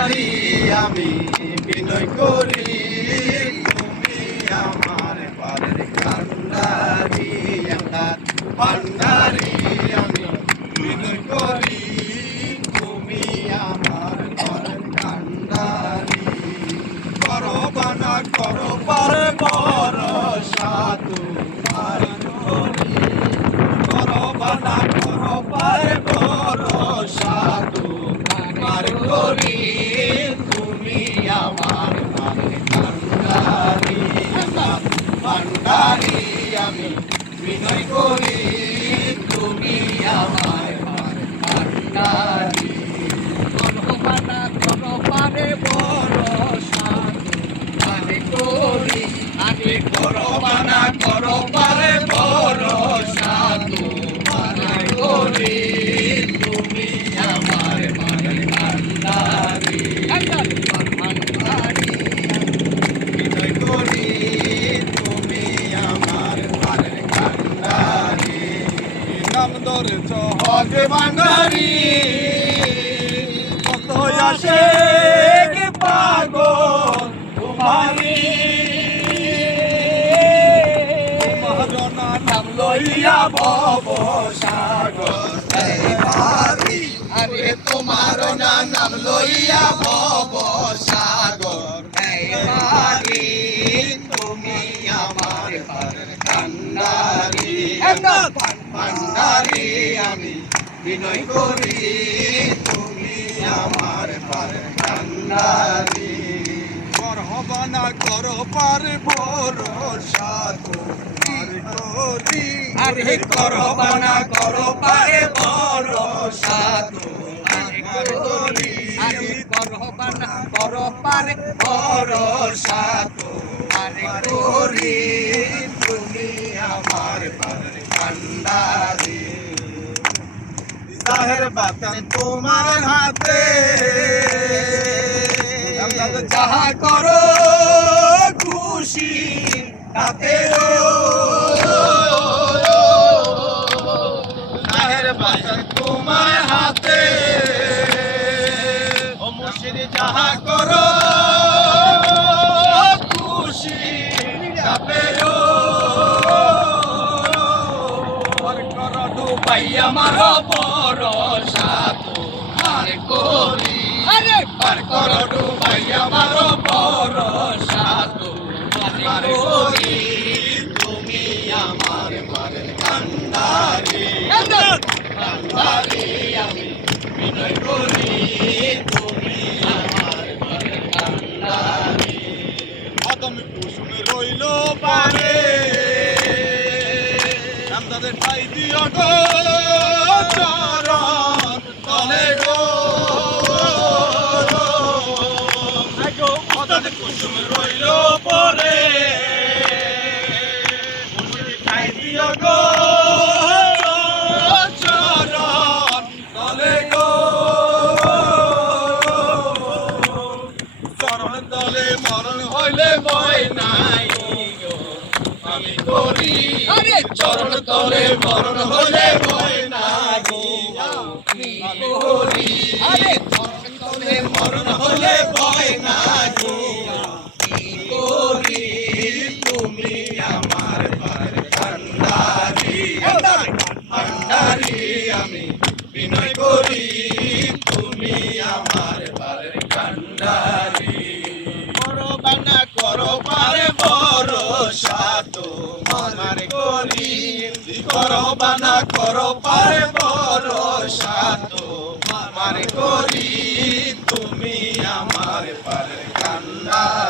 আমি বিনয় করি তুমি আমার পারের কান্ডারি ভান্ডারি আমি বিনয় করি তুমি আমার পারের কান্ডারি করো বানা করো পারে ভরসা তোমার করি করো বানা করো পারে ভরসা তোমার করি ভান্ডারি আমি বিনয় করি তুমি আমার ভান্ডারি করো বানা করো পারে ভরসা আমি করি আমি করো বানা করো পারে ভরসা তোমার করি তুমি আমার ভান্ডারি ভান্ডারি বিনয় করি নাম ধরেছ হকে ভান্ডারি কত আসে কে পাগল তোমারি মহাজনা নাম লইয়া ভব সাগর ভারি আরে তোমার নাম লইয়া ভব সাগর ভারি তুমি আমার কান্ডারি ভান্ডারি আমি বিনয় করি তুমি আমার কান্ডারি করহবানা করো পারে ভরসা তোমার করি আরে করহবানা করো পারে ভরসা তোমার করি আরে করহবানা করো পারে ভরসা তোমার করি তুমি আমার কান্ডারি জাহের বাতান তোমার হাতে যাহা করো খুশি তাতে জাহের বাতান তোমার হাতে ও মুর্শিদ যাহা করো খুশি তাতে ভাইয়া মারো ভরসা তোমার করি আরে পার করো ভাইয়া মারো ভরসা তোমার করি তুমি আমার কান্ডারি কান্ডারি আমি বিনয় করি তুমি আমার কান্ডারি আদম কুসুমে রইল পারে তাদের ঠাই দিও গো চরণ তলে গো তাদের কুসুম রইল পরে ঠাই দিও গো চরণ তলে গো চরণ তলে মরণ হইলে ভয় নাই আমি করি চরণ তলে মরণ হলে ভয় নাই আমি করি চরণ তলে মরণ হলে ভয় নাই করি তুমি আমার কান্ডারি ভান্ডারি আমি বিনয় করি তুমি আমার কান্ডারি করো বানা করো পারে ভরসা তোমার করি করো বানা করো পারে ভরসা তোমার করি তুমি আমার কান্ডারি